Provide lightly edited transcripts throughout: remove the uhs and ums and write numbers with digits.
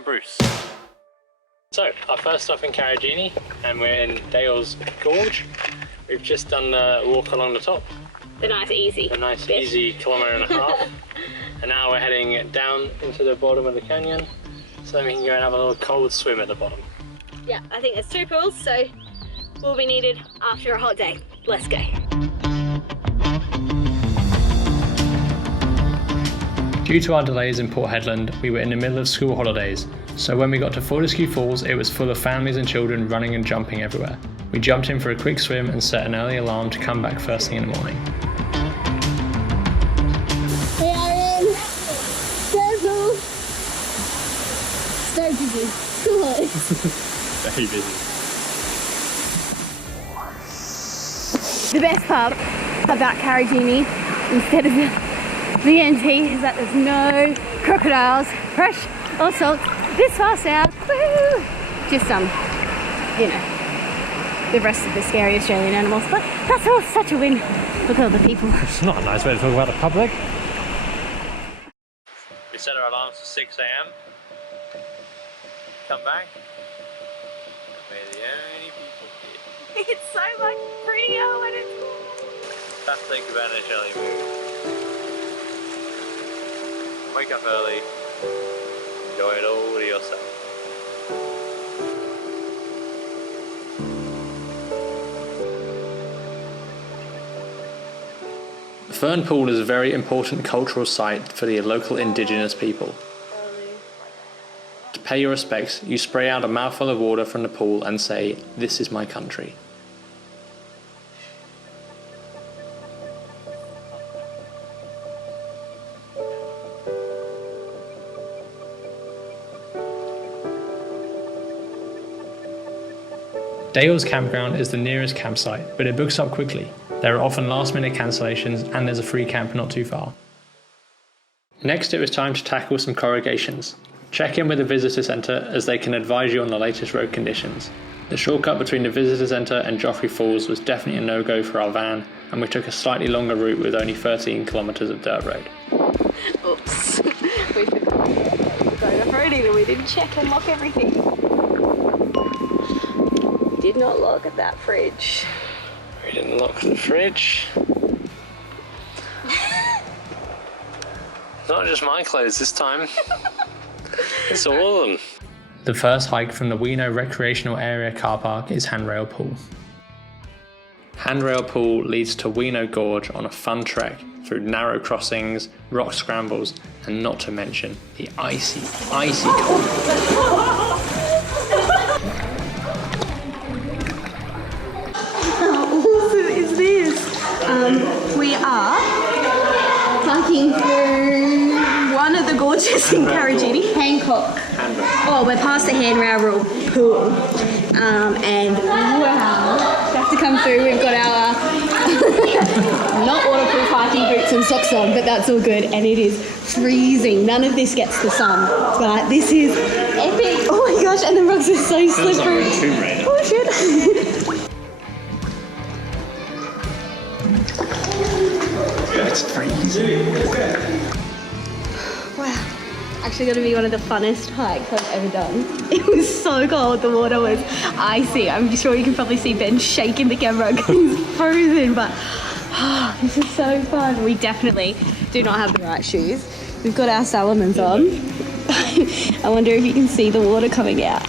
I'm Bruce. So, our first stop in Karijini, and we're in Dale's Gorge. We've just done the walk along the top. The nice easy. The nice easy kilometre and a half. And now we're heading down into the bottom of the canyon, so then we can go and have a little cold swim at the bottom. Yeah, I think there's 2 pools, so will be needed after a hot day. Let's go. Due to our delays in Port Hedland, we were in the middle of school holidays, so when we got to Fortescue Falls, it was full of families and children running and jumping everywhere. We jumped in for a quick swim and set an early alarm to come back first thing in the morning. We are in Circle. So busy. Come on. Very busy. The best part about Karijini, instead of the NT, is that there's no crocodiles, fresh or salt, this far south. Woo! Just you know, the rest of the scary Australian animals, but that's all such a win with all the people. It's not a nice way to talk about the public. We set our alarms for 6 AM. Come back. We're the only people here. It's so much prettier when it's That's take advantage early move. Wake up early. Enjoy it all to yourself. The Fern Pool is a very important cultural site for the local indigenous people. To pay your respects, you spray out a mouthful of water from the pool and say, "This is my country." Dale's campground is the nearest campsite, but it books up quickly. There are often last-minute cancellations, and there's a free camp not too far. Next, it was time to tackle some corrugations. Check in with the visitor centre as they can advise you on the latest road conditions. The shortcut between the visitor centre and Joffrey Falls was definitely a no-go for our van, and we took a slightly longer route with only 13 kilometres of dirt road. oops. We forgot off-roading and we didn't check and lock everything. We did not lock at that fridge. We didn't lock the fridge. Not just my clothes this time. It's all of them. The first hike from the Weeno Recreational Area car park is Handrail Pool. Handrail Pool leads to Weeno Gorge on a fun trek through narrow crossings, rock scrambles, and not to mention the icy cold. How awesome is this? We are hiking through one of the gorges in Karijini. Hancock. Oh, we're past the Handrail Pool. And wow, we have to come through. We've got our not waterproof hiking boots and socks on, but that's all good. And it is freezing. None of this gets the sun, but this is epic. Oh my gosh, and the rocks are so slippery. Oh shit. It's freezing. Wow, actually going to be one of the funnest hikes I've ever done. It was so cold, the water was icy. I'm sure you can probably see Ben shaking the camera because he's frozen, but this is so fun. We definitely do not have the right shoes. We've got our Salomons on. I wonder if you can see the water coming out,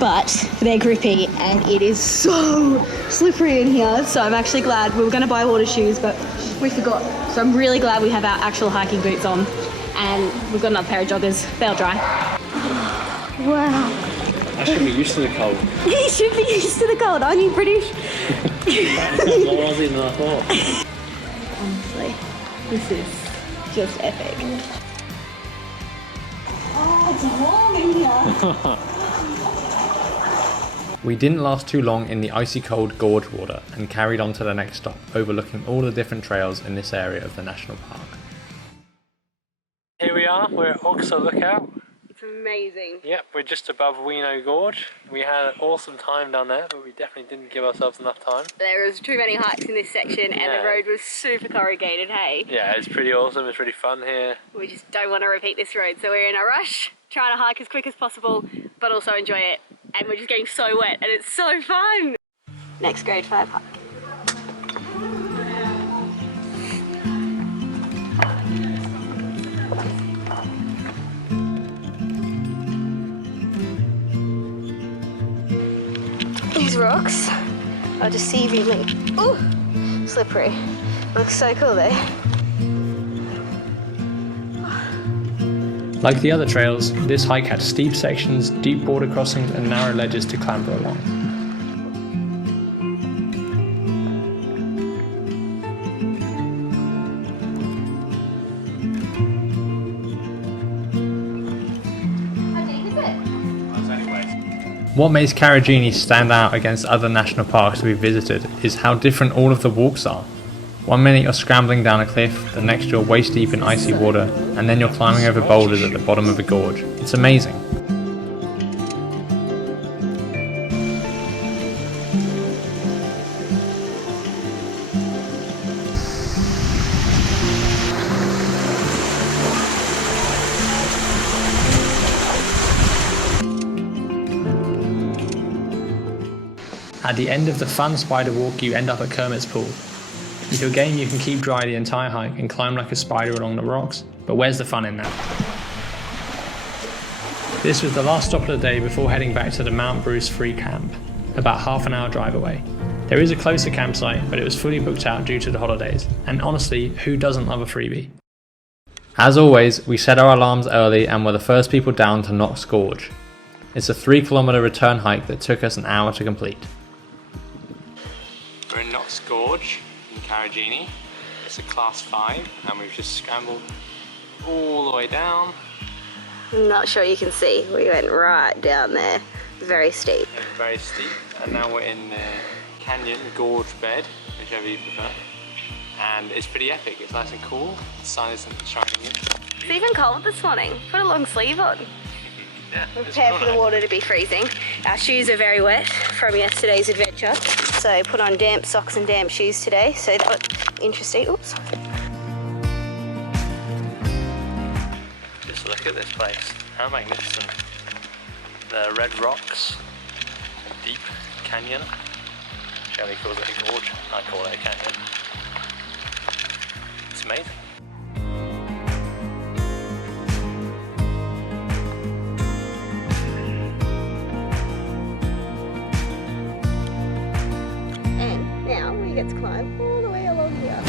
but they're grippy and it is so slippery in here. So I'm actually glad. We were going to buy water shoes, but we forgot. So I'm really glad we have our actual hiking boots on, and we've got another pair of joggers. They'll dry. Wow. I should be used to the cold. You should be used to the cold. Aren't you British? More Aussie than I thought. Honestly, this is just epic. Oh, it's warm in here. We didn't last too long in the icy cold gorge water and carried on to the next stop, overlooking all the different trails in this area of the national park. Here we are, we're at Oxa Lookout. It's amazing. Yep, we're just above Weeno Gorge. We had an awesome time down there, but we definitely didn't give ourselves enough time. There was too many hikes in this section and the road was super corrugated, hey? Yeah, it's pretty awesome, it's really fun here. We just don't want to repeat this road, so we're in a rush trying to hike as quick as possible, but also enjoy it. And we're just getting so wet and it's so fun. Next grade 5 hike. These rocks are deceivingly slippery. Looks so cool though. Like the other trails, this hike had steep sections, deep border crossings and narrow ledges to clamber along. How deep is it? What makes Karijini stand out against other national parks we visited is how different all of the walks are. 1 minute you're scrambling down a cliff, the next you're waist deep in icy water, and then you're climbing over boulders at the bottom of a gorge. It's amazing. At the end of the fun spider walk, you end up at Kermit's pool. If you're game, you can keep dry the entire hike and climb like a spider along the rocks, but where's the fun in that? This was the last stop of the day before heading back to the Mount Bruce free camp, about half an hour drive away. There is a closer campsite, but it was fully booked out due to the holidays, and honestly, who doesn't love a freebie? As always, we set our alarms early and were the first people down to Knox Gorge. It's a 3-kilometer return hike that took us an hour to complete. We're in Knox Gorge in Karijini. It's a class 5 and we've just scrambled all the way down. I'm not sure you can see, we went right down there. Very steep. Yeah, very steep, and now we're in the canyon, gorge bed, whichever you prefer. And it's pretty epic, it's nice and cool, the sun isn't shining in. It's even cold this morning, put a long sleeve on. Yeah, Prepare for the water to be freezing. Our shoes are very wet from yesterday's adventure, so put on damp socks and damp shoes today, so that was interesting. Oops. Just look at this place, how magnificent. The red rocks, deep canyon. Shelly calls it a gorge, I call it a canyon. It's amazing. And now we get to climb all the way along here.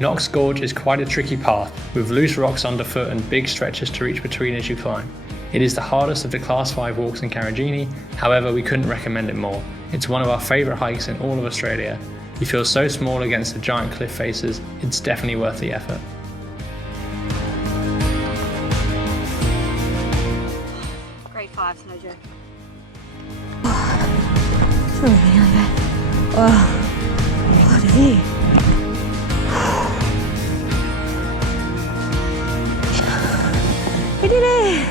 Knox Gorge is quite a tricky path, with loose rocks underfoot and big stretches to reach between as you climb. It is the hardest of the Class 5 walks in Karijini, however we couldn't recommend it more. It's one of our favourite hikes in all of Australia. You feel so small against the giant cliff faces, it's definitely worth the effort. Grade 5's no joke. Oh, what is it? We did it!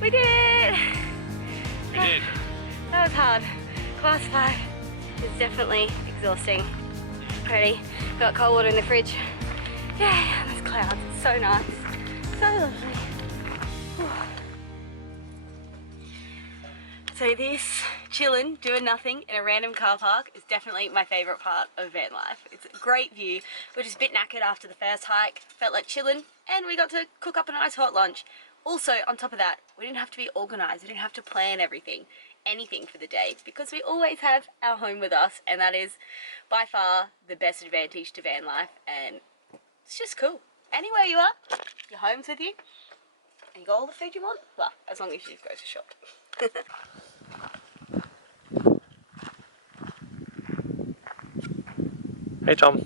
We did it! We did. That was hard. Class 5 is definitely exhausting. Already got cold water in the fridge. Yeah, there's clouds. It's so nice. So lovely. Whew. So this chillin', doing nothing in a random car park is definitely my favourite part of van life. It's a great view. We're just a bit knackered after the first hike, felt like chillin', and we got to cook up a nice hot lunch. Also, on top of that, we didn't have to be organised, we didn't have to plan anything for the day, because we always have our home with us, and that is by far the best advantage to van life, and it's just cool. Anywhere you are, your home's with you, and you got all the food you want, well, as long as you go to shop. Hey Tom.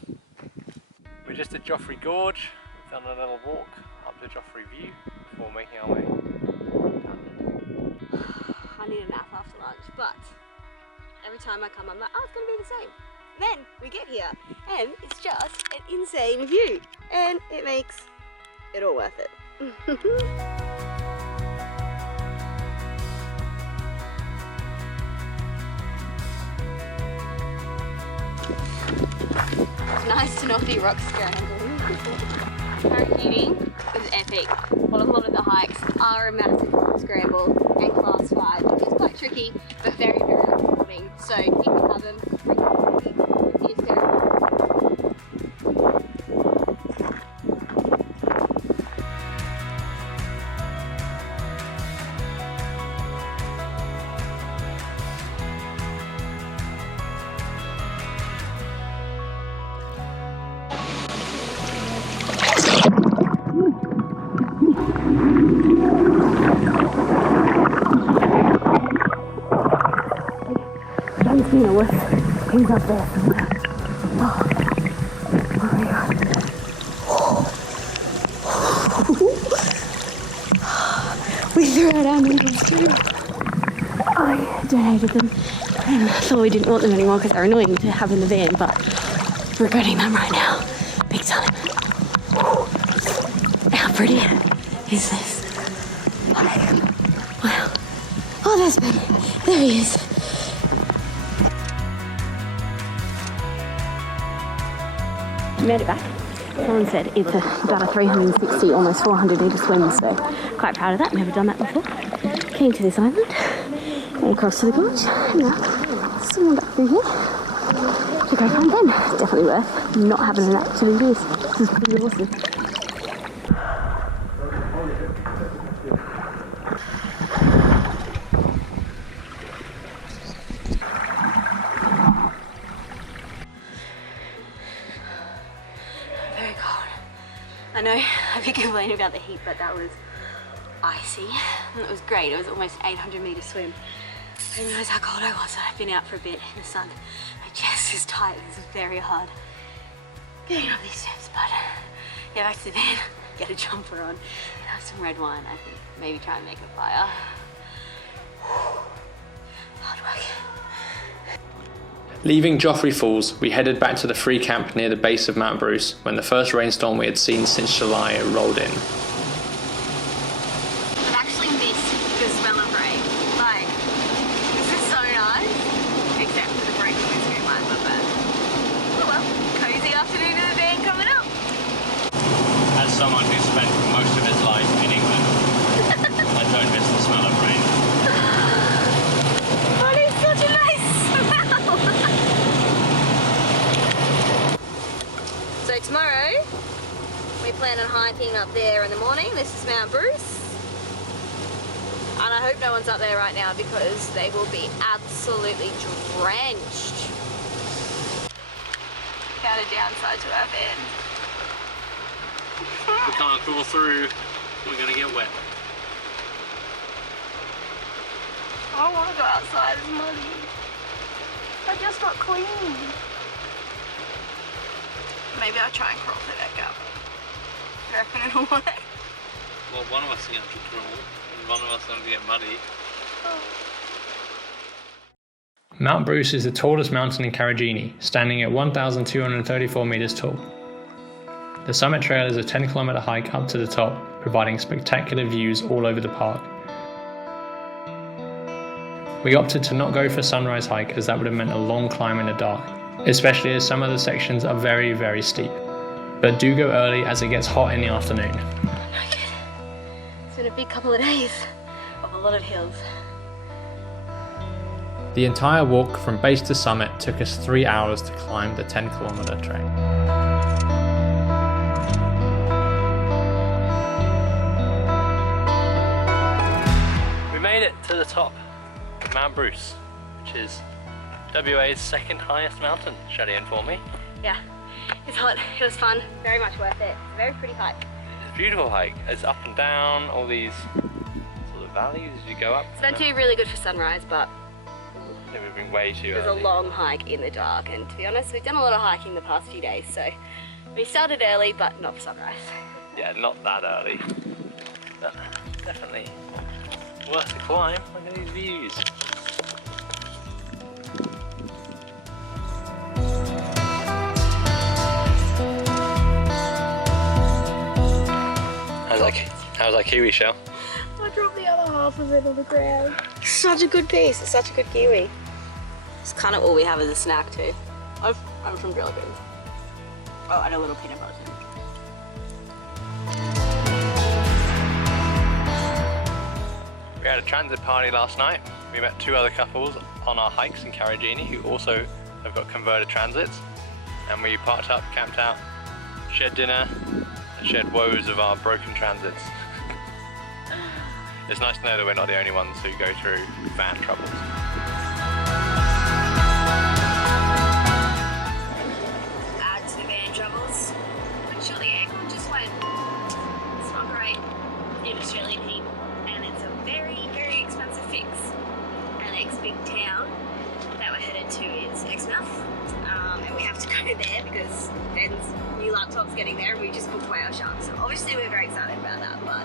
We're just at Joffrey Gorge. We've done a little walk up to Joffrey View before making our way down. I need a nap after lunch, but every time I come I'm like, oh, it's gonna be the same. Then we get here and it's just an insane view and it makes it all worth it. Nice to not be rock scrambling. Karijini is epic. While a lot of the hikes are a massive rock scramble and class 5, which is quite tricky but very, very rewarding. So if you can have them, it's going to you know what? He's up there somewhere. Oh my god. We threw out our noodles too. I donated them and thought we didn't want them anymore because they're annoying to have in the van, but regretting them right now. Big time. How pretty is this? Wow. Oh, there's Ben. There he is. Made it back. Someone said it's about a 360, almost 400 metre swim, so quite proud of that. Never done that before. Came to this island, went across to the gorge, and now someone back through here to go find them. It's definitely worth not having an nap 2 years. This is pretty awesome. I know I've been complaining about the heat, but that was icy and it was great. It was almost 800 metre swim. I didn't realise how cold I was. I've been out for a bit in the sun. My chest is tight. This is very hard getting up these steps, but yeah, back to the van, get a jumper on, have some red wine, I think. Maybe try and make a fire. Hard work. Leaving Joffrey Falls, we headed back to the free camp near the base of Mount Bruce when the first rainstorm we had seen since July rolled in. I've actually missed the smell of rain. Like, this is so nice, except for the break in the street line, not bad. Oh well, cozy afternoon in the van coming up. As someone who spent most of his life in England, I don't miss the smell of rain. Oh, it's such a nice smell! So tomorrow, we plan on hiking up there in the morning. This is Mount Bruce. And I hope no one's up there right now because they will be absolutely drenched. Kind of downside to our van. We can't crawl through, we're gonna get wet. I don't want to go outside, it's muddy. I just got clean. Maybe I'll try and crawl through that gap. You reckon it'll work? Well, one of us is going to crawl, and one of us is going to get muddy. Oh. Mount Bruce is the tallest mountain in Karijini, standing at 1,234 metres tall. The summit trail is a 10-kilometre hike up to the top, providing spectacular views all over the park. We opted to not go for sunrise hike as that would have meant a long climb in the dark, especially as some of the sections are very, very steep. But do go early as it gets hot in the afternoon. Okay. It's been a big couple of days of a lot of hills. The entire walk from base to summit took us 3 hours to climb the 10-kilometre trek. We made it to the top of Mount Bruce, which is WA's second highest mountain, Shelley informed me. Yeah, it's hot, it was fun, very much worth it. It's a very pretty hike. It's a beautiful hike. It's up and down, all these sort of valley? Did you go up? It's meant to be really good for sunrise, but Yeah, we've been way too it was early. a long hike in the dark, and to be honest, we've done a lot of hiking the past few days, so we started early, but not for sunrise. Yeah, not that early. But definitely worth the climb. Look at these views. How's that kiwi shell? I dropped the other half of it on the ground. Such a good piece, it's such a good kiwi. It's kind of all we have as a snack too. I'm from Grilla Beans. Oh, and a little peanut butter too. We had a transit party last night. We met 2 other couples on our hikes in Karijini who also have got converted transits. And we parked up, camped out, shared dinner, and shared woes of our broken transits. It's nice to know that we're not the only ones who go through van troubles. Add to the van troubles. I'm sure the aircon just went. It's not great in Australian heat, and it's a very, very expensive fix. Our next big town that we're headed to is Exmouth, and we have to go there because Ben's new laptop's getting there, and we just booked Whale Shark. So obviously we're very excited about that, but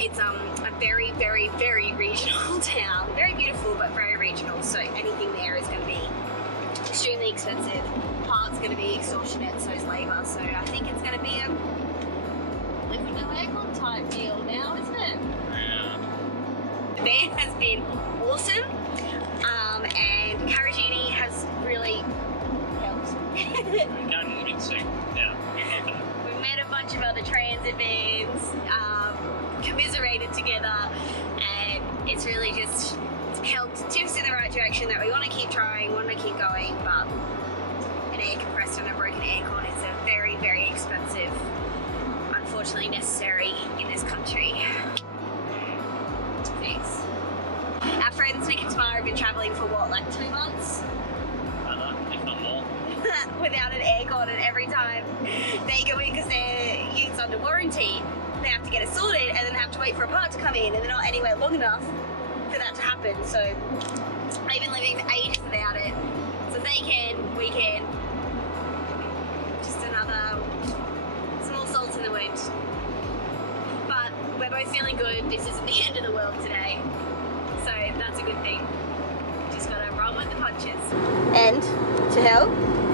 it's a very, very, very regional town. Very beautiful, but very regional. So anything there is going to be extremely expensive. Parts going to be extortionate, so is labour. So I think it's going to be a live with no aircon type deal now, isn't it? Yeah. The van has been awesome, and Karijini has really helped. Can't even sing. Yeah, we love that. We met a bunch of other transit vans, commiserated together, and it's really just helped tip us in the right direction that we want to keep trying, want to keep going, but an air compressor and a broken aircon is a very, very expensive, unfortunately necessary in this country. Thanks. Our friends Nick and Tamara have been travelling for what, like 2 months? If not more. Without an aircon, and every time they go in because their unit's under warranty, they have to get it sorted and then have to wait for a part to come in, and they're not anywhere long enough for that to happen. So they've been living ages without it. So if they can, we can. Just another small salt in the wound. But we're both feeling good. This isn't the end of the world today. So that's a good thing. Just gotta roll with the punches. And to hell,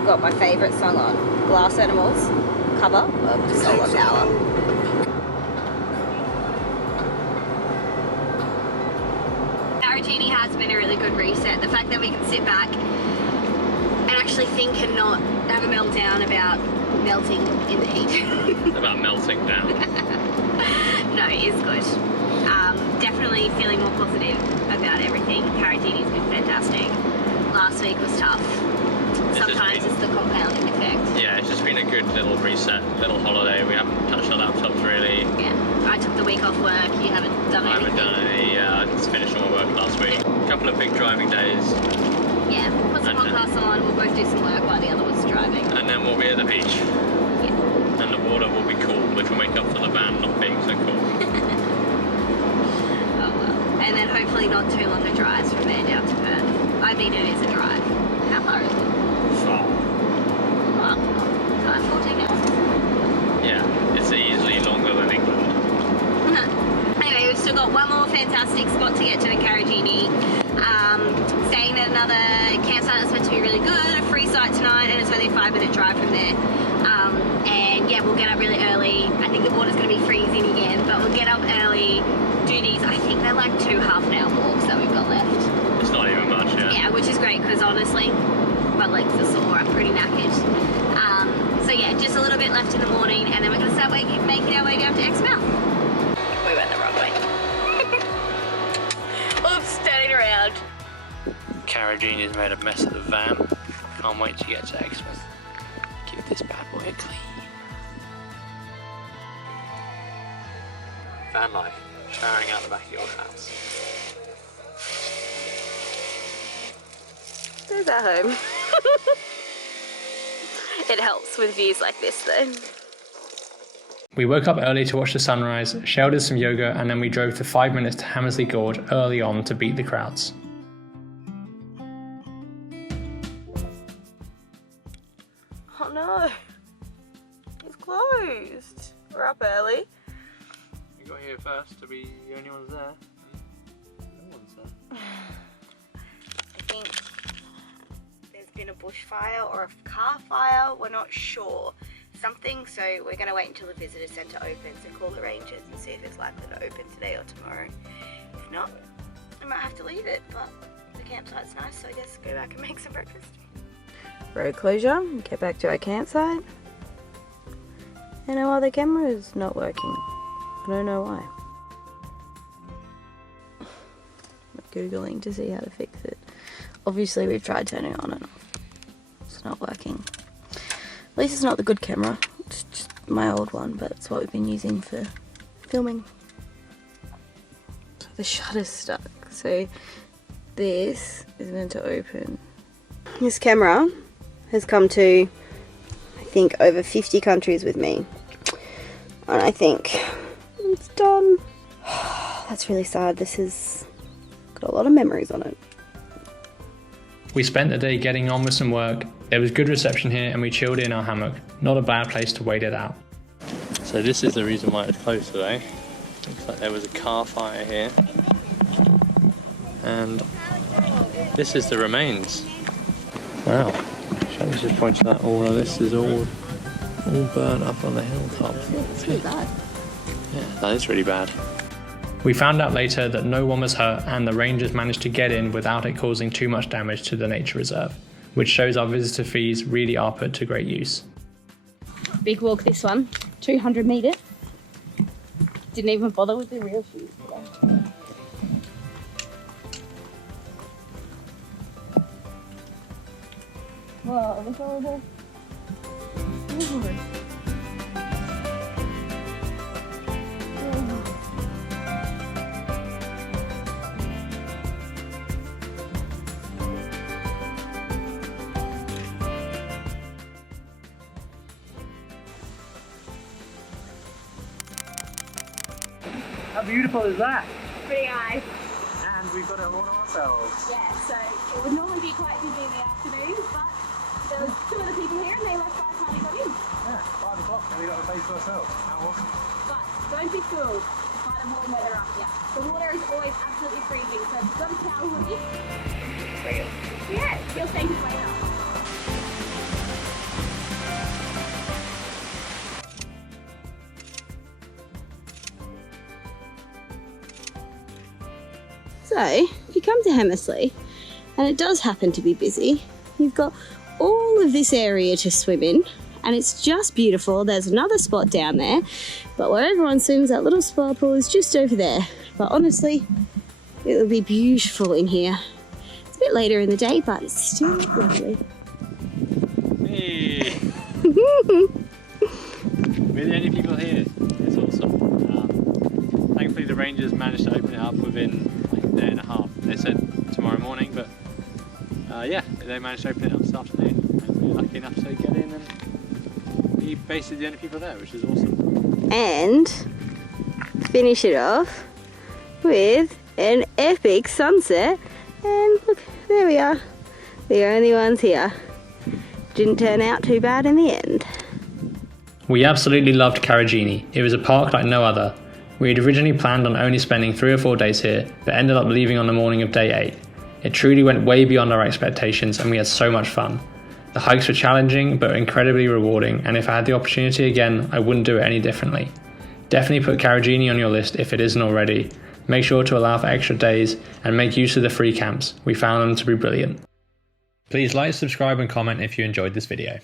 got my favourite song on. Glass Animals cover of Solar Power. Karijini has been a really good reset. The fact that we can sit back and actually think and not have a meltdown about melting in the heat. About melting down. No, it is good. Definitely feeling more positive about everything. Karijini's been fantastic. Last week was tough. Sometimes it's the compounding effect. Yeah, it's just been a good little reset, little holiday. We haven't touched our laptops really. Yeah, I took the week off work. You haven't done I anything. haven't done any, I just finished all my work last week. A couple of big driving days. Yeah, put some And, podcasts on. We'll both do some work while the other one's driving. And then we'll be at the beach. Yeah. And the water will be cool, which will make up for the van not being so cool. Oh well. And then hopefully not too long a drive from there down to Perth. I mean, it is a drive. How far is it? Far. Well, 14 hours. Yeah, it's easily longer than England. Anyway, we've still got one more fantastic spot to get to in Karijini. Staying at another campsite that's meant to be really good, a free site tonight, and it's only a 5-minute drive from there. And yeah, we'll get up really early. I think the water's going to be freezing again, but we'll get up early, do these, I think they're like 2 half-an-hour walks that we've got left. It's not even much, yeah. Yeah, which is great because honestly, my legs are sore, I'm pretty knackered. So yeah, just a little bit left in the morning, and then we're going to start making our way down to Exmouth. We went the wrong way. Oops, turning around. Karijini's made a mess of the van. Can't wait to get to Exmouth. Keep this bad boy clean. Van life, showering out the back of your house. There's our home. It helps with views like this though. We woke up early to watch the sunrise, Shell did some yoga, and then we drove for 5 minutes to Hammersley Gorge early on to beat the crowds. Oh no, it's closed. We're up early. We got here first to be the only ones there. No one's there. I think there's been a bushfire or a car fire, we're not sure. Something, so we're going to wait until the visitor centre opens and call the rangers and see if it's likely to open today or tomorrow. If not, I might have to leave it, but the campsite's nice, so I guess go back and make some breakfast. Road closure, get back to our campsite. And our other camera is not working. I don't know why. I'm Googling to see how to fix it. Obviously we've tried turning it on and off. It's not working. At least it's not the good camera, it's just my old one, but it's what we've been using for filming. So the shutter's stuck, so this is meant to open. This camera has come to, I think, over 50 countries with me. And I think it's done. That's really sad. This has got a lot of memories on it. We spent the day getting on with some work. There was good reception here and we chilled in our hammock. Not a bad place to wait it out. So this is the reason why it's closed today. Looks like there was a car fire here. And this is the remains. Wow. Shall just point out all of this is all burnt up on the hilltop. It's really bad. Yeah, that is really bad. We found out later that no one was hurt and the rangers managed to get in without it causing too much damage to the nature reserve, which shows our visitor fees really are put to great use. Big walk this one, 200 metres. Didn't even bother with the real shoes today. Whoa, look at all this. How beautiful is that? Pretty nice. And we've got it all ourselves. Yeah, so it would normally be quite busy in the afternoon, but there was 2 other people here and they left by the time we got in. Yeah, 5 o'clock and we got the place to ourselves. How awesome. But don't be fooled. It's quite a warm weather up here. The water is always absolutely freezing, so if you've got a towel hoodie, yeah, you'll thank us later. So, if you come to Hammersley, and it does happen to be busy, you've got all of this area to swim in, and it's just beautiful. There's another spot down there, but where everyone swims, that little spa pool is just over there. But honestly, it would be beautiful in here. It's a bit later in the day, but it's still lovely. Hey! We're the only people here. It's awesome. Thankfully the rangers managed to open it up within like a day and a half. They said tomorrow morning, but yeah, they managed to open it up this afternoon. And we were lucky enough to get in and be basically the only people there, which is awesome. And finish it off with an epic sunset. And look, there we are. The only ones here. Didn't turn out too bad in the end. We absolutely loved Karijini. It was a park like no other. We had originally planned on only spending 3 or 4 days here, but ended up leaving on the morning of day 8. It truly went way beyond our expectations and we had so much fun. The hikes were challenging but incredibly rewarding, and if I had the opportunity again, I wouldn't do it any differently. Definitely put Karijini on your list if it isn't already. Make sure to allow for extra days and make use of the free camps. We found them to be brilliant. Please like, subscribe and comment if you enjoyed this video.